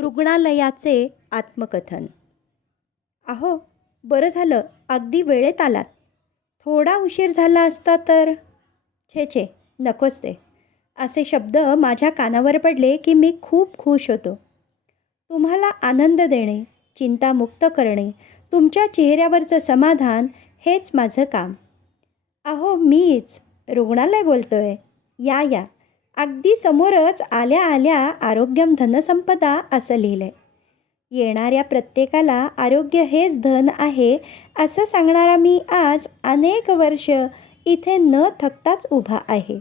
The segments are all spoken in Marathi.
रुग्णालयाचे आत्मकथन. अहो बरं झालं अगदी वेळेत आलात. थोडा उशीर झाला असता तर? छे छे नकोच ते. असे शब्द माझ्या कानावर पडले की मी खूप खुश होतो. तुम्हाला आनंद देणे चिंतामुक्त करणे तुमच्या चेहऱ्यावरचं समाधान हेच माझं काम. अहो मीच रुग्णालय बोलतोय. या या. अगदी समोरच आल्या आल्या आरोग्यम धनसंपदा असं लिहिलं आहे येणाऱ्या प्रत्येकाला आरोग्य हेच धन आहे असं सांगणारा मी आज अनेक वर्ष इथे न थकताच उभा आहे.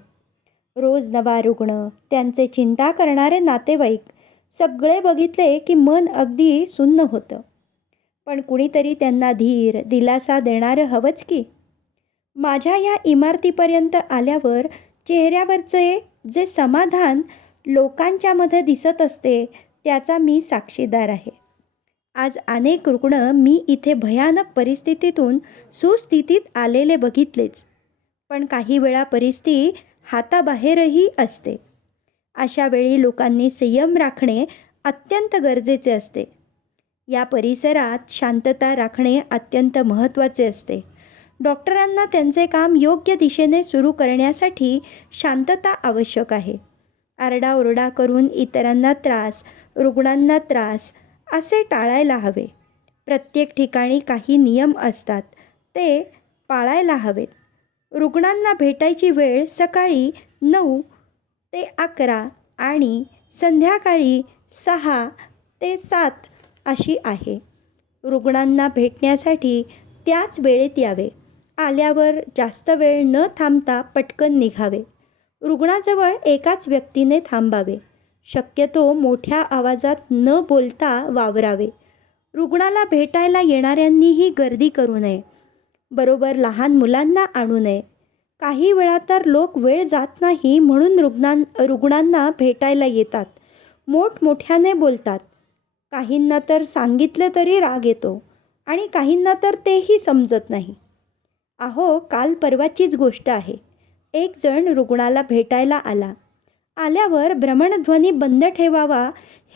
रोज नवा रुग्ण त्यांचे चिंता करणारे नातेवाईक सगळे बघितले की मन अगदी सुन्न होतं. पण कुणीतरी त्यांना धीर दिलासा देणारं हवंच की? माझ्या या इमारतीपर्यंत आल्यावर चेहऱ्यावरचे जे समाधान लोकांच्यामध्ये दिसत असते त्याचा मी साक्षीदार आहे. आज अनेक रुग्ण मी इथे भयानक परिस्थितीतून सुस्थितीत आलेले बघितलेच. पण काही वेळा परिस्थिती हाताबाहेरही असते. अशा वेळी लोकांनी संयम राखणे अत्यंत गरजेचे असते. या परिसरात शांतता राखणे अत्यंत महत्त्वाचे असते. डॉक्टरांना त्यांचे काम योग्य दिशेने सुरू करण्यासाठी शांतता आवश्यक आहे. आरडाओरडा करून इतरांना त्रास रुग्णांना त्रास असे टाळायला हवे. प्रत्येक ठिकाणी काही नियम असतात ते पाळायला हवेत. रुग्णांना भेटायची वेळ सकाळी नऊ ते अकरा आणि संध्याकाळी सहा ते सात अशी आहे. रुग्णांना भेटण्यासाठी त्याच वेळेत यावे. आल्यावर जास्त वेळ न थांबता पटकन निघावे. रुग्णाजवळ एकाच व्यक्तीने थांबावे. शक्यतो मोठ्या आवाजात न बोलता वावरावे. रुग्णाला भेटायला येणाऱ्यांनीही गर्दी करू नये. बरोबर लहान मुलांना आणू नये. काही वेळा तर लोक वेळ जात नाही म्हणून रुग्णां रुग्णांना भेटायला येतात. मोठमोठ्याने बोलतात. काहींना तर सांगितले तरी राग येतो आणि काहींना तर तेही समजत नाही. अहो काल परवाचीच गोष्ट आहे. एक जण रुग्णाला भेटायला आला. आल्यावर भ्रमणध्वनी बंद ठेवावा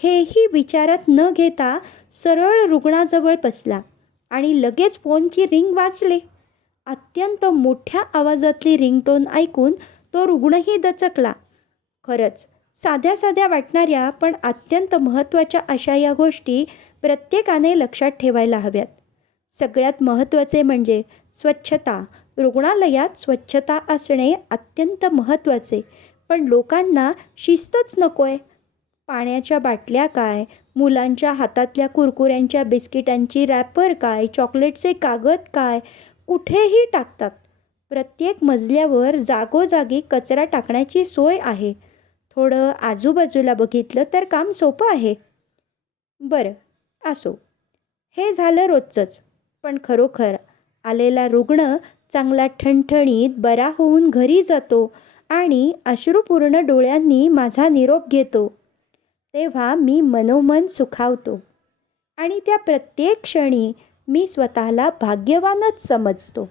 हेही विचारात न घेता सरळ रुग्णाजवळ बसला आणि लगेच फोनची रिंग वाजले. अत्यंत मोठ्या आवाजातली रिंगटोन ऐकून तो रुग्णही दचकला. खरंच साध्या साध्या वाटणाऱ्या पण अत्यंत महत्त्वाच्या अशा या गोष्टी प्रत्येकाने लक्षात ठेवायला हव्यात. सगळ्यात महत्त्वाचे म्हणजे स्वच्छता. रुग्णालयात स्वच्छता असणे अत्यंत महत्त्वाचे. पण लोकांना शिस्तच नको आहे पाण्याच्या बाटल्या काय? मुलांच्या हातातल्या कुरकुऱ्यांच्या बिस्किटांची रॅपर काय? चॉकलेटचे कागद काय? कुठेही टाकतात. प्रत्येक मजल्यावर जागोजागी कचरा टाकण्याची सोय आहे. थोडं आजूबाजूला बघितलं तर काम सोपं आहे. बरं असो. हे झालं रोजचंच. पण खरोखर आलेला रुग्ण चांगला ठणठणीत बरा होऊन घरी जातो आणि अश्रुपूर्ण डोळ्यांनी माझा निरोप घेतो. तेव्हा मी मनोमन सुखावतो आणि त्या प्रत्येक क्षणी मी स्वतःला भाग्यवानच समजतो.